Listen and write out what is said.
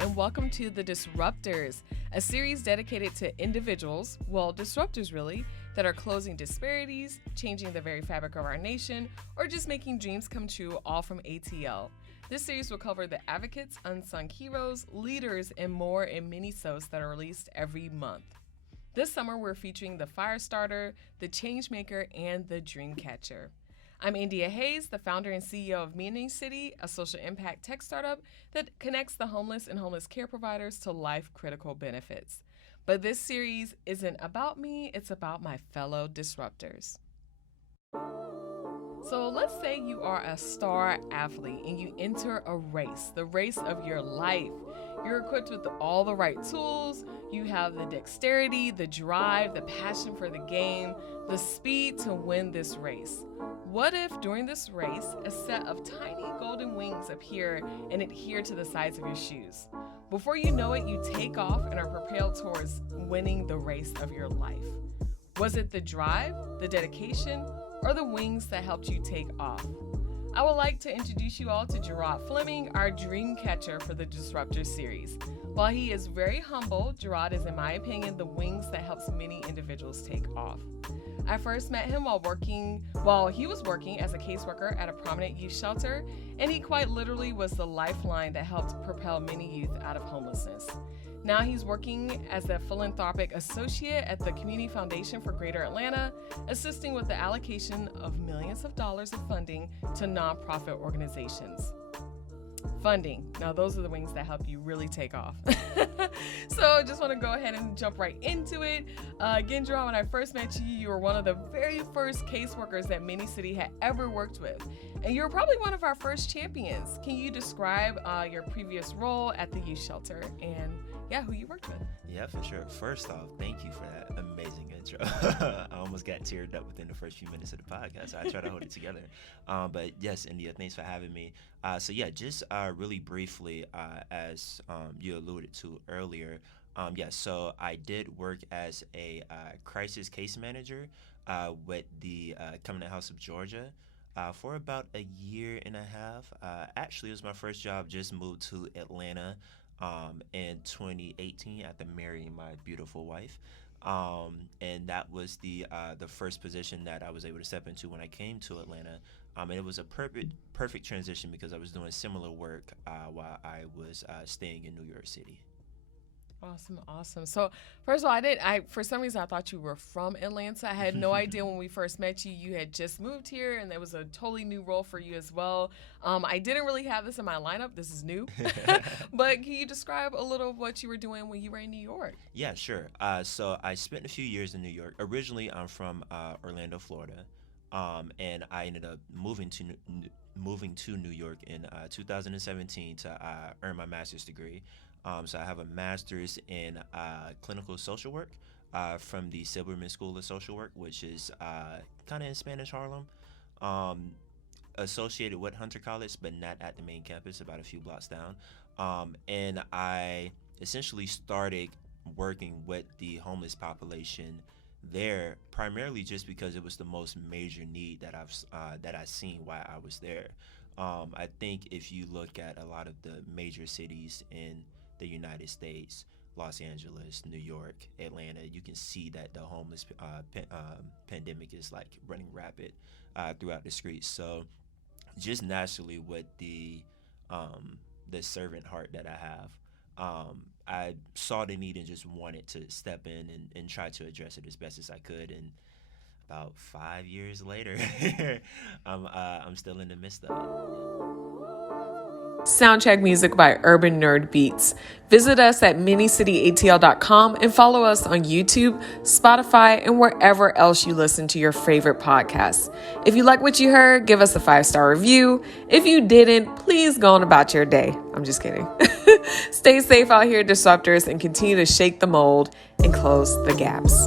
and welcome to the Disruptors, a series dedicated to individuals, disruptors really, that are closing disparities, changing the very fabric of our nation, or just making dreams come true, all from ATL. This series will cover the advocates, unsung heroes, leaders, and more in minisodes that are released every month. This summer, we're featuring the FireStarter, the Changemaker, and the Dreamcatcher. I'm India Hayes, the founder and CEO of minisodes, a social impact tech startup that connects the homeless and homeless care providers to life-critical benefits. But this series isn't about me, it's about my fellow disruptors. So let's say you are a star athlete and you enter a race, the race of your life. You're equipped with all the right tools, you have the dexterity, the drive, the passion for the game, the speed to win this race. What if during this race, a set of tiny golden wings appear and adhere to the sides of your shoes? Before you know it, you take off and are propelled towards winning the race of your life. Was it the drive, the dedication, or the wings that helped you take off? I would like to introduce you all to Jarrod Fleming, our Dreamcatcher for the Disruptor series. While he is very humble, Jarrod is, in my opinion, the wings that helps many individuals take off. I first met him while he was working as a caseworker at a prominent youth shelter, and he quite literally was the lifeline that helped propel many youth out of homelessness. Now he's working as a philanthropic associate at the Community Foundation for Greater Atlanta, assisting with the allocation of millions of dollars of funding to nonprofit organizations. Funding. Now those are the wings that help you really take off. So I just want to go ahead and jump right into it. Again, Jarrod, when I first met you, you were one of the very first caseworkers that minisodes had ever worked with. And you were probably one of our first champions. Can you describe your previous role at the youth shelter and who you worked with? Yeah, for sure. First off, thank you for that amazing intro. I almost got teared up within the first few minutes of the podcast, so I try to hold it together. But yes, India, thanks for having me. Just really briefly, as you alluded to earlier, so I did work as a crisis case manager with the Covenant House of Georgia for about a year and a half. Actually, it was my first job, just moved to Atlanta in 2018 after marrying my beautiful wife. And that was the first position that I was able to step into when I came to Atlanta. And it was a perfect transition because I was doing similar work while I was staying in New York City. Awesome. So first of all, for some reason I thought you were from Atlanta. I had no idea when we first met you. You had just moved here, and there was a totally new role for you as well. I didn't really have this in my lineup. This is new. But can you describe a little of what you were doing when you were in New York? Yeah, sure. So I spent a few years in New York. Originally, I'm from Orlando, Florida, and I ended up moving to New York in 2017 to earn my master's degree. So I have a master's in clinical social work from the Silberman School of Social Work, which is kind of in Spanish Harlem, associated with Hunter College, but not at the main campus, about a few blocks down. And I essentially started working with the homeless population there, primarily just because it was the most major need that I've seen while I was there. I think if you look at a lot of the major cities in the United States, Los Angeles, New York, Atlanta, you can see that the homeless pandemic is like running rapid throughout the streets. So just naturally with the servant heart that I have, I saw the need and just wanted to step in and try to address it as best as I could. And about 5 years later, I'm still in the midst of it. Soundtrack music by Urban Nerd Beats. Visit us at minisodeatl.com and follow us on YouTube, Spotify, and wherever else you listen to your favorite podcasts. If you like what you heard, give us a 5-star review. If you didn't, please go on about your day. I'm just kidding. Stay safe out here, disruptors, and continue to shake the mold and close the gaps.